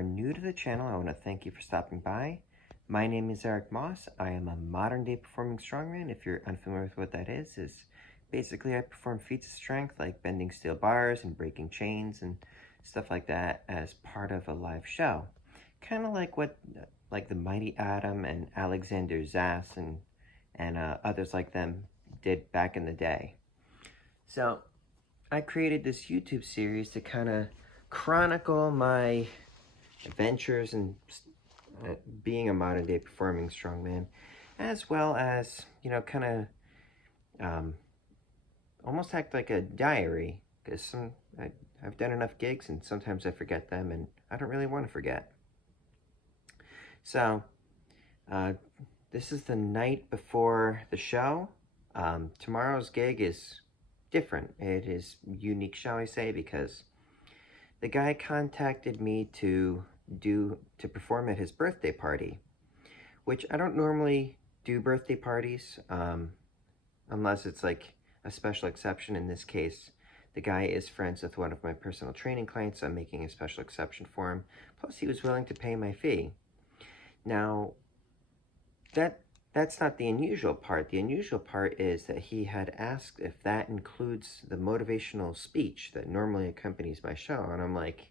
are new to the channel, I want to thank you for stopping by. My name is Eric Moss. I am a modern-day performing strongman. If you're unfamiliar with what that is basically I perform feats of strength like bending steel bars and breaking chains and stuff like that as part of a live show. Kind of like what the Mighty Atom and Alexander Zass and others like them did back in the day. So I created this YouTube series to kind of chronicle my adventures and being a modern day performing strongman, as well as, you know, kind of almost act like a diary, because I've done enough gigs and sometimes I forget them and I don't really want to forget. So this is the night before the show. Tomorrow's gig is different. It is unique, shall I say, because the guy contacted me to perform at his birthday party, which I don't normally do birthday parties unless it's like a special exception. In this case, the guy is friends with one of my personal training clients, so I'm making a special exception for him. Plus, he was willing to pay my fee. Now, that's not the unusual part. The unusual part is that he had asked if that includes the motivational speech that normally accompanies my show. And I'm like,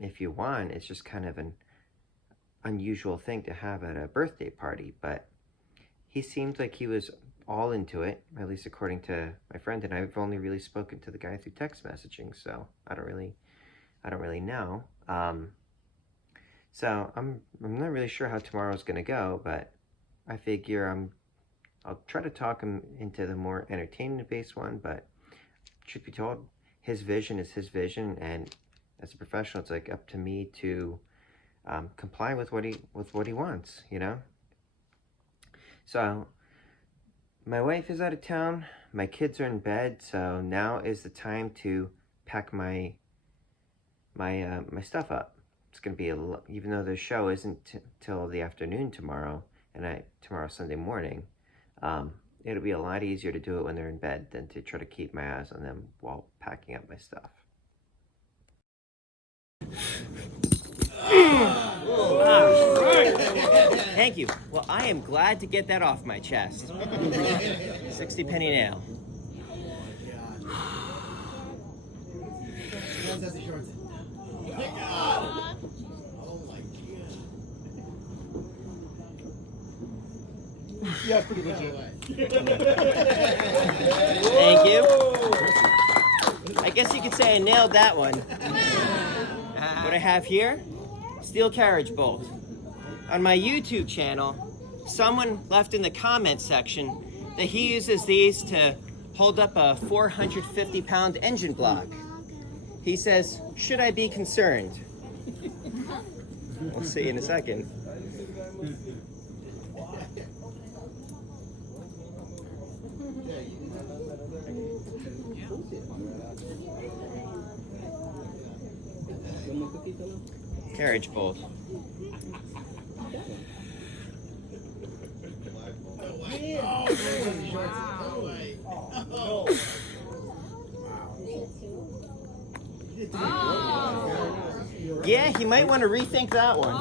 if you want, it's just kind of an unusual thing to have at a birthday party. But he seemed like he was all into it, at least according to my friend. And I've only really spoken to the guy through text messaging, so I don't really know. So I'm not really sure how tomorrow's gonna go, but I figure I'll try to talk him into the more entertainment-based one, but truth be told, his vision is his vision, and as a professional, it's like up to me to comply with what he wants, you know? So my wife is out of town, my kids are in bed, so now is the time to pack my stuff up. It's gonna be even though the show isn't till the afternoon tomorrow, and tomorrow Sunday morning, it'll be a lot easier to do it when they're in bed than to try to keep my eyes on them while packing up my stuff. Thank you. Well, I am glad to get that off my chest. 60 penny nail. Yeah, pretty legit. Thank you. I guess you could say I nailed that one. What I have here, steel carriage bolt. On my YouTube channel, someone left in the comment section that he uses these to hold up a 450-pound engine block. He says, should I be concerned? We'll see in a second. Carriage bolt. Yeah, he might want to rethink that one.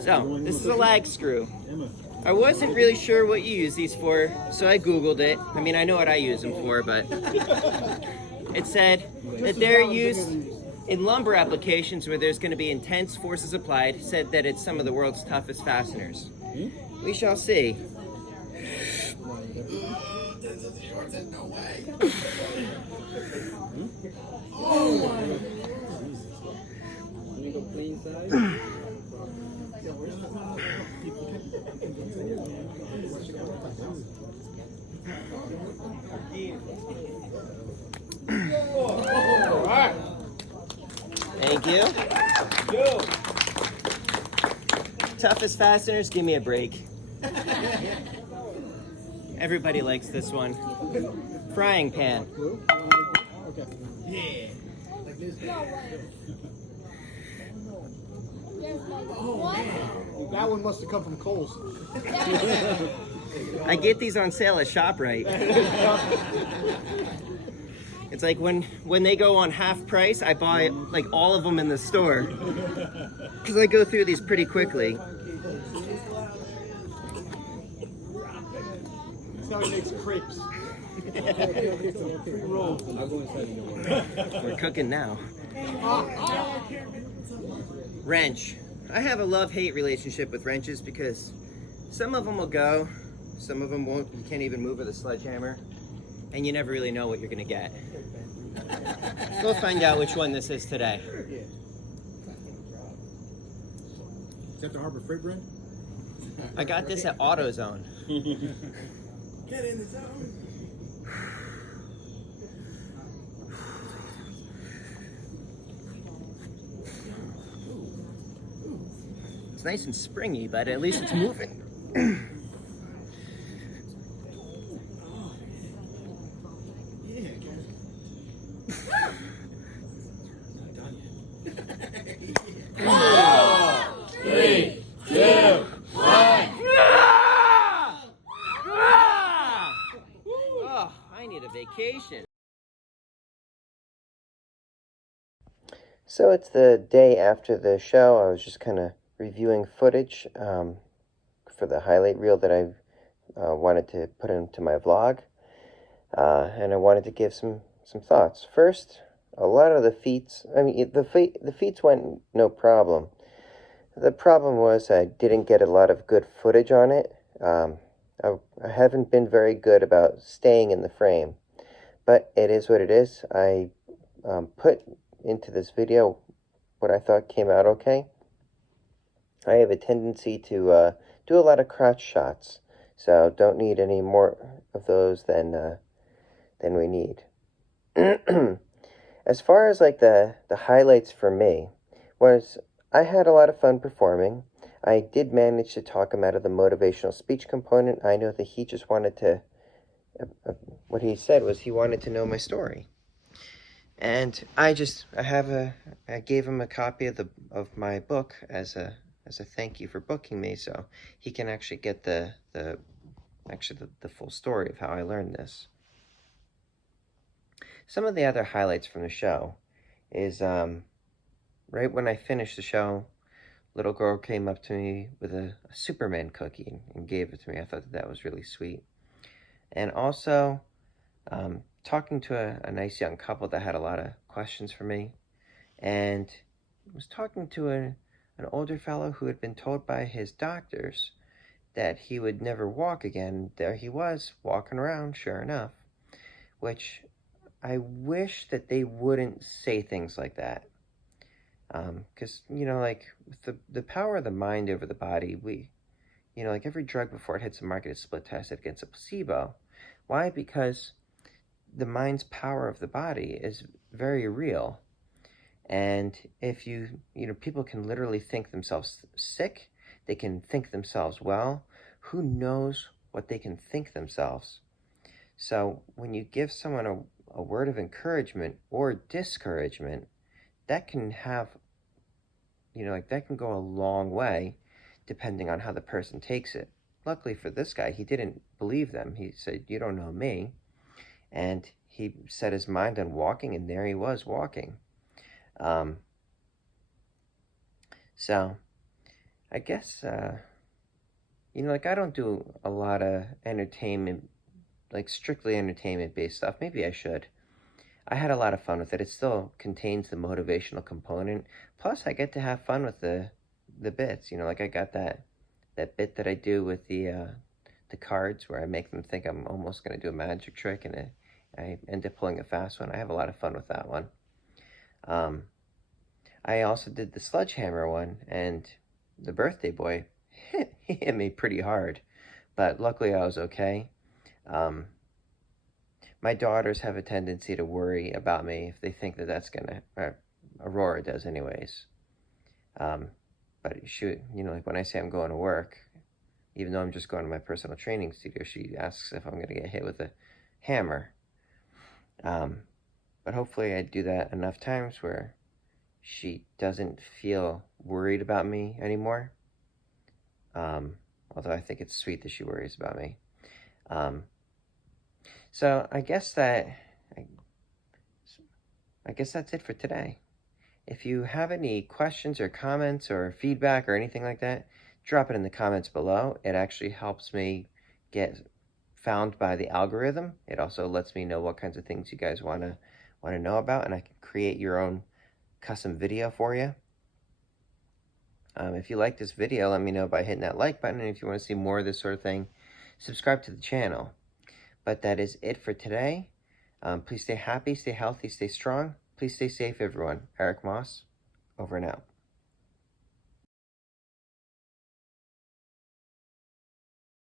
So, this is a lag screw. I wasn't really sure what you use these for, so I Googled it. I mean, I know what I use them for, but it said that they're used in lumber applications where there's going to be intense forces applied. It said that it's some of the world's toughest fasteners. We shall see. Thank you. Toughest fasteners, give me a break. Everybody likes this one. Frying pan. Yeah. That one must have come from Kohl's. I get these on sale at ShopRite. It's like when they go on half price, I buy like all of them in the store. Because I go through these pretty quickly. That's how he makes crepes. We're cooking now. Wrench. I have a love-hate relationship with wrenches because some of them will go, some of them won't. You can't even move with a sledgehammer, and you never really know what you're gonna get. We'll find out which one this is today. Is that the Harbor Freight brand? I got this at AutoZone. Get in the zone. It's nice and springy, but at least it's moving. Vacation. So it's the day after the show. I was just kind of reviewing footage for the highlight reel that I wanted to put into my vlog, and I wanted to give some thoughts. First, a lot of the feats. I mean, the feats went no problem. The problem was I didn't get a lot of good footage on it. I haven't been very good about staying in the frame. But it is what it is. I put into this video what I thought came out okay. I have a tendency to do a lot of crotch shots, so don't need any more of those than we need. As far as like the highlights for me, was I had a lot of fun performing. I did manage to talk him out of the motivational speech component. I know that he just wanted to what he said was he wanted to know my story, and I gave him a copy of my book as a thank you for booking me, so he can actually get the full story of how I learned this. Some of the other highlights from the show is right when I finished the show, little girl came up to me with a Superman cookie and gave it to me. I thought that was really sweet. And also, talking to a nice young couple that had a lot of questions for me, and was talking to an older fellow who had been told by his doctors that he would never walk again. There he was, walking around, sure enough, which I wish that they wouldn't say things like that. Because, like, with the power of the mind over the body, like every drug before it hits the market is split tested against a placebo. Why? Because the mind's power of the body is very real. And if people can literally think themselves sick, they can think themselves well. Who knows what they can think themselves? So when you give someone a word of encouragement or discouragement, that can have, that can go a long way depending on how the person takes it. Luckily for this guy, he didn't believe them. He said, "You don't know me." And he set his mind on walking, and there he was walking. So I guess, I don't do a lot of entertainment, like strictly entertainment-based stuff. Maybe I should. I had a lot of fun with it. It still contains the motivational component. Plus, I get to have fun with the bits. Like I got that bit that I do with the cards where I make them think I'm almost going to do a magic trick, and I end up pulling a fast one. I have a lot of fun with that one. I also did the sledgehammer one, and the birthday boy, he hit me pretty hard, but luckily I was okay. My daughters have a tendency to worry about me if they think that that's gonna, Aurora does anyways. But she, like when I say I'm going to work, even though I'm just going to my personal training studio, she asks if I'm gonna get hit with a hammer. But hopefully I do that enough times where she doesn't feel worried about me anymore. Although I think it's sweet that she worries about me. So I guess that I guess that's it for today. If you have any questions or comments or feedback or anything like that, drop it in the comments below. It actually helps me get found by the algorithm. It also lets me know what kinds of things you guys want to know about, and I can create your own custom video for you. If you like this video, let me know by hitting that like button, and if you want to see more of this sort of thing, subscribe to the channel. But that is it for today. Please stay happy, stay healthy, stay strong. Please stay safe, everyone. Eric Moss, over and out.